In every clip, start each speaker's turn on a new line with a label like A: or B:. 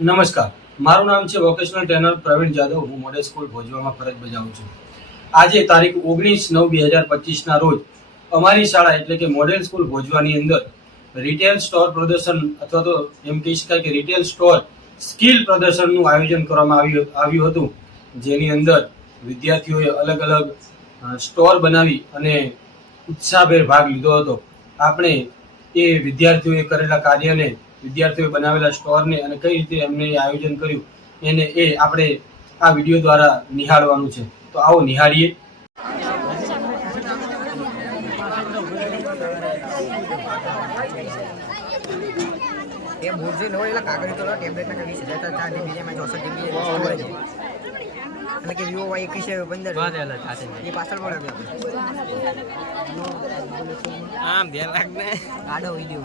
A: નમસ્કાર. મારું નામ છે વોકેશનલ ટ્રેનર પ્રવીણ જાદવ. હું મોડેલ સ્કૂલ ભોજવામાં ફરજ બજાવું છું. આજે તારીખ ઓગણીસ નવ બે હજાર પચીસના રોજ અમારી શાળા એટલે કે મોડેલ સ્કૂલ ભોજવાની અંદર રિટેલ સ્ટોર પ્રદર્શન અથવા તો એમ કહી શકાય કે રિટેલ સ્ટોર સ્કિલ પ્રદર્શનનું આયોજન કરવામાં આવ્યું આવ્યું હતું. જેની અંદર વિદ્યાર્થીઓએ અલગ અલગ સ્ટોર બનાવી અને ઉત્સાહભેર ભાગ લીધો હતો. આપણે એ વિદ્યાર્થીઓએ કરેલા કાર્યને વિદ્યાર્થીઓએ બનાવેલા સ્ટોરને અને કઈ રીતે એમને આયોજન કર્યું એને એ આપણે આ વીડિયો દ્વારા નિહાળવાનું છે. તો આવો નિહાળીએ.
B: એ મૂળજી નો એટલે કાગળ તો ટેબ્લેટ ના વીસ હજાર ચાર જીબી એમાં ચોસઠ જીબી સ્ટોરેજ એટલે કે વિવો વાય એકવીસ પંદર એ પાછળ પડે
C: આમ ધ્યાન રાખ ને
B: ગાડો વીડિયો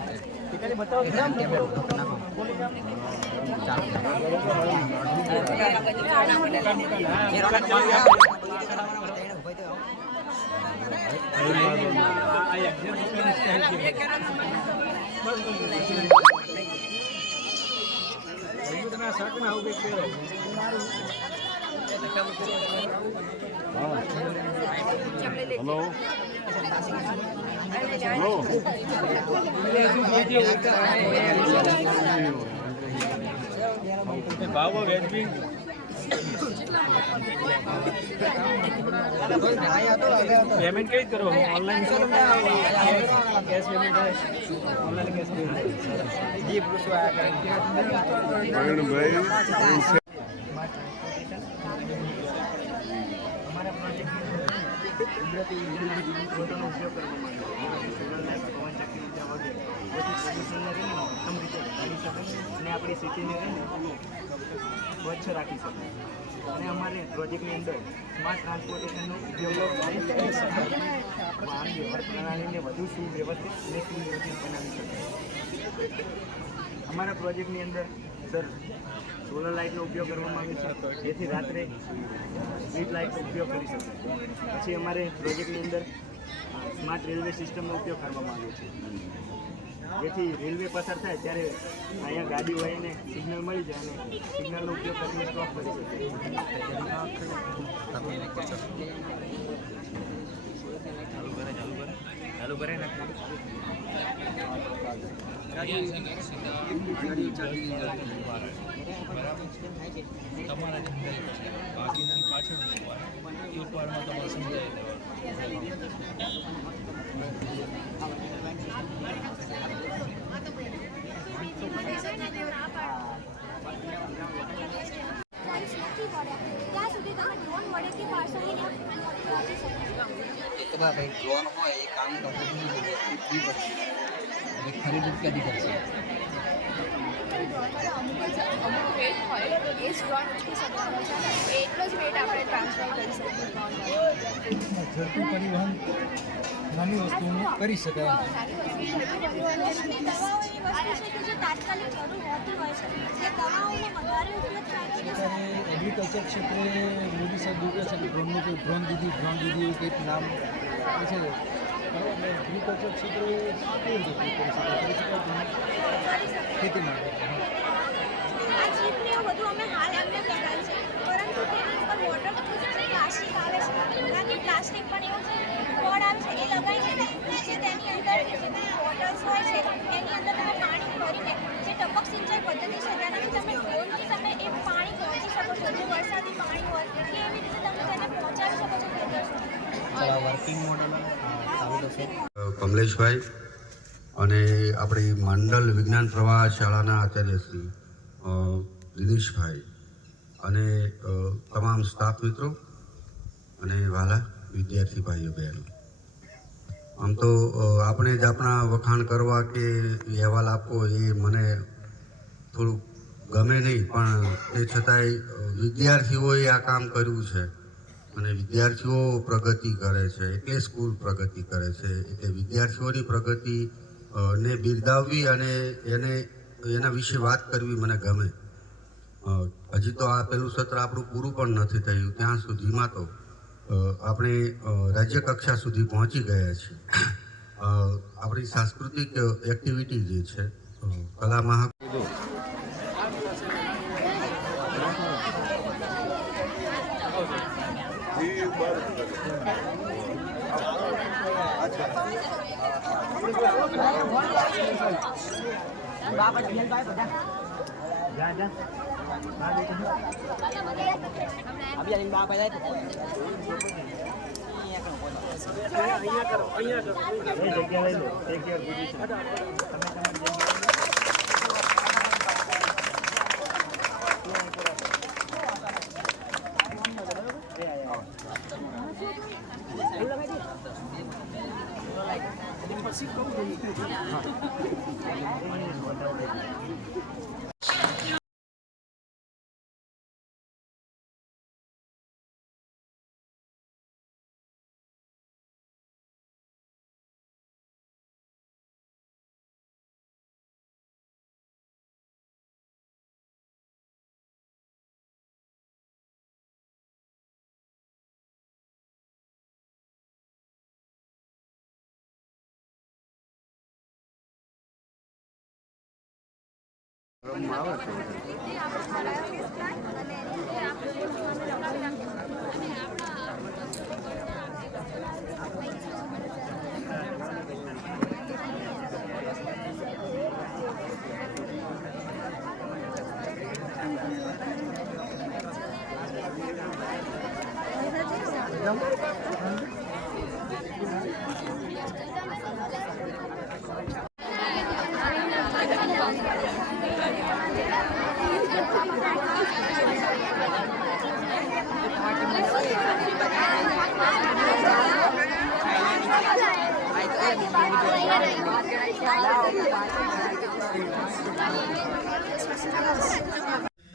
B: ટેબ્લેટ નાખો એ રોનક
C: પેમેન્ટ કઈ કરો ઓનલાઈન કરો cash payment online cash payment
B: જી પૂછવા આવ્યા કરે. અમારા કુદરતી ફોટોનો ઉપયોગ કરવામાં આવ્યો છે. સોલર લાઇટ પવન ચક્કી ઊર્જા વગેરે ઉત્તમ રીતે ઘટાડી શકાય અને આપણી સિટીને રહીને સ્વચ્છ રાખી શકાય અને અમારે પ્રોજેક્ટની અંદર સ્માર્ટ ટ્રાન્સપોર્ટેશનનો ઉપયોગ વાહન વ્યવહાર પ્રણાલીને વધુ સુવ્યવસ્થિત અને સુનિયોજિત બનાવી શકાય અમારા પ્રોજેક્ટની અંદર સર સોલર લાઇટનો ઉપયોગ કરવામાં આવે છે. જેથી રાત્રે સ્ટ્રીટ લાઇટનો ઉપયોગ કરી શકાય પછી અમારે પ્રોજેક્ટની અંદર સ્માર્ટ રેલવે સિસ્ટમનો ઉપયોગ કરવામાં આવ્યો છે. જેથી રેલવે પસાર થાય ત્યારે અહીંયા ગાડી હોય એને સિગ્નલ મળી જાય અને સિગ્નલનો ઉપયોગ કરીને સ્ટોપ કરી.
C: ચાલુ કરે ને? તમારા બાકીના પાછળ એક વારમાં તમારે સમજાય
D: પહોંચી
B: ડ્રોન હોય એ કામ કરતું નથી. હવે ખરીદી ક્યાંથી કરશે
E: અમુક જ હોય એ
F: ઝડપી પરિવહન નાની વસ્તુઓનું કરી શકાય એગ્રીકલ્ચર ક્ષેત્રે મોદી સાહેબ દુર્ગા છે ડ્રોન દીધી ડ્રોન દીધી એવું કંઈક નામ. છે
D: આ ચીપને એવું બધું અમે હાલ એમને છે પરંતુ તેની પ્લાસ્ટિક આવે છે બાકી પ્લાસ્ટિક પણ એવું છે બોર્ડ આવે છે એ લગાવીને જે તેની અંદર બોટલ્સ હોય છે એની અંદર તમે પાણી ભરીને જે ટપક સિંચાઈ પદ્ધતિ છે તેનાથી તમે તમે એ પાણી પહોંચી શકો છો જે વરસાદી પાણી હોય એવી રીતે તમે તેને પહોંચાડી શકો છો
F: વર્કિંગ મોડલ
G: કમલેશભાઈ અને આપણી મંડળ વિજ્ઞાન પ્રવાહ શાળાના આચાર્ય શ્રી દિનેશભાઈ અને તમામ સ્ટાફ મિત્રો અને વાલા વિદ્યાર્થી ભાઈઓ બહેનો. આમ તો આપણે જ આપણા વખાણ કરવા કે અહેવાલ આપવો એ મને થોડુંક ગમે નહીં, પણ તે છતાંય વિદ્યાર્થીઓએ આ કામ કર્યું છે. અને વિદ્યાર્થીઓ પ્રગતિ કરે છે, એટલે સ્કૂલ પ્રગતિ કરે છે, એટલે વિદ્યાર્થીઓની પ્રગતિ ને બિરદાવવી અને એને, એના વિશે વાત કરવી મને ગમે. હજી તો આ પેલું સત્ર આપણું પૂરું પણ નથી થયું, ત્યાં સુધીમાં તો આપણે રાજ્ય કક્ષા સુધી પહોંચી ગયા છીએ. આપણી સાંસ્કૃતિક એક્ટિવિટી જે છે કલા મહા
B: જા જા બા બેઠો અભી બા બજાય તો અહીંયા કરો અહીંયા કરો એ જગ્યા લઈ લો. એક યાર તમે 我告诉 Mala.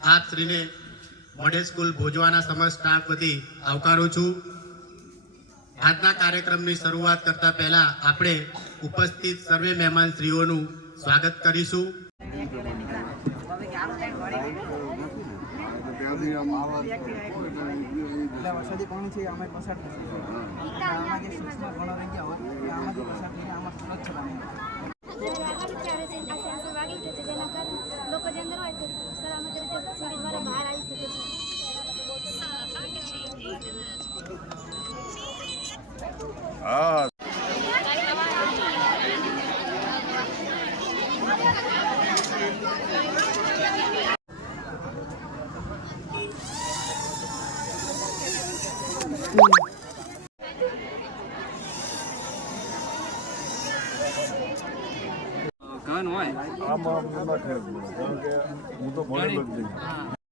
H: આપ શ્રીને મોડેલ સ્કૂલ ભોજવાના સમસ્ત સ્ટાફ વતી આવકારું છું. આજના કાર્યક્રમની શરૂઆત કરતા પહેલા આપણે ઉપસ્થિત સર્વે મહેમાન શ્રીઓનું સ્વાગત કરીશું.
F: વરસાદી પાણી છે અમે પસાર આમાં જે સૂક્ષ્મ ગણો રહી ગયા હોય એ આમાંથી પસાર થઈને આમાં સુરત પાણી
D: વાગી ત્યારે છે આ સેન્સર વાગી ગયું છે જેના કારણે લોકો જે અંદર હોય તે સલામત રીતે સીડી દ્વારા બહાર આવી શકે છે
I: આમાં અમને ના ખ્યાલ પડે કારણ કે હું તો ભણેલો જ નહીં